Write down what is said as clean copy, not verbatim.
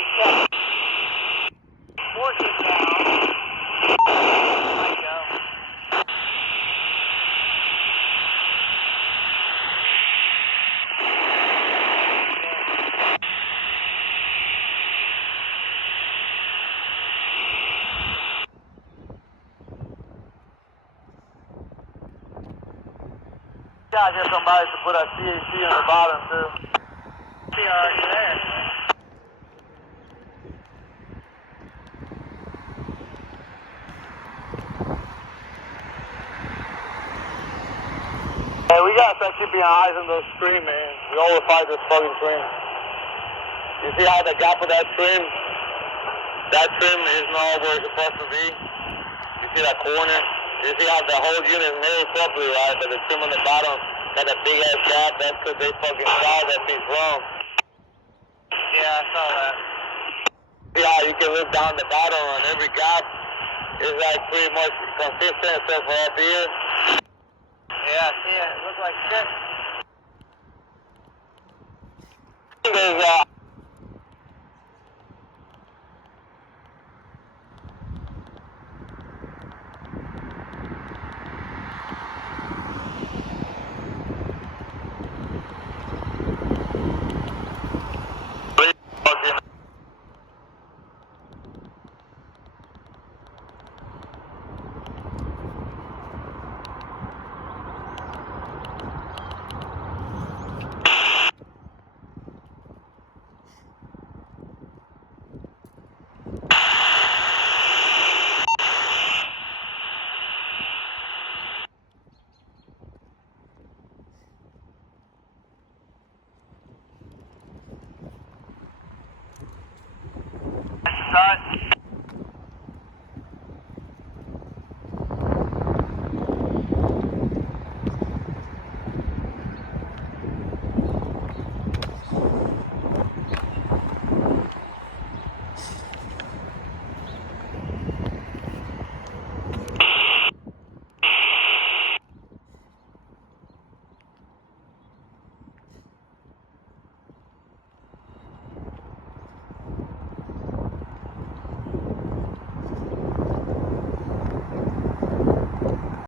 like force it down. Let go. Yeah, I get somebody to put a CAC on the bottom too. See, already there. Hey, we gotta start keeping our eyes on those stream, man. We overfight this fucking stream. You see how the gap of that trim? That trim is not where it's supposed to be. You see that corner? You see how the whole unit is made properly, right? But the trim on the bottom got a big ass gap. That's because they fucking saw that piece wrong. Yeah, I saw that. See how you can look down the bottom on every gap. It's like pretty much consistent except for up here. Yeah, I see it. It looks like shit. There's Start.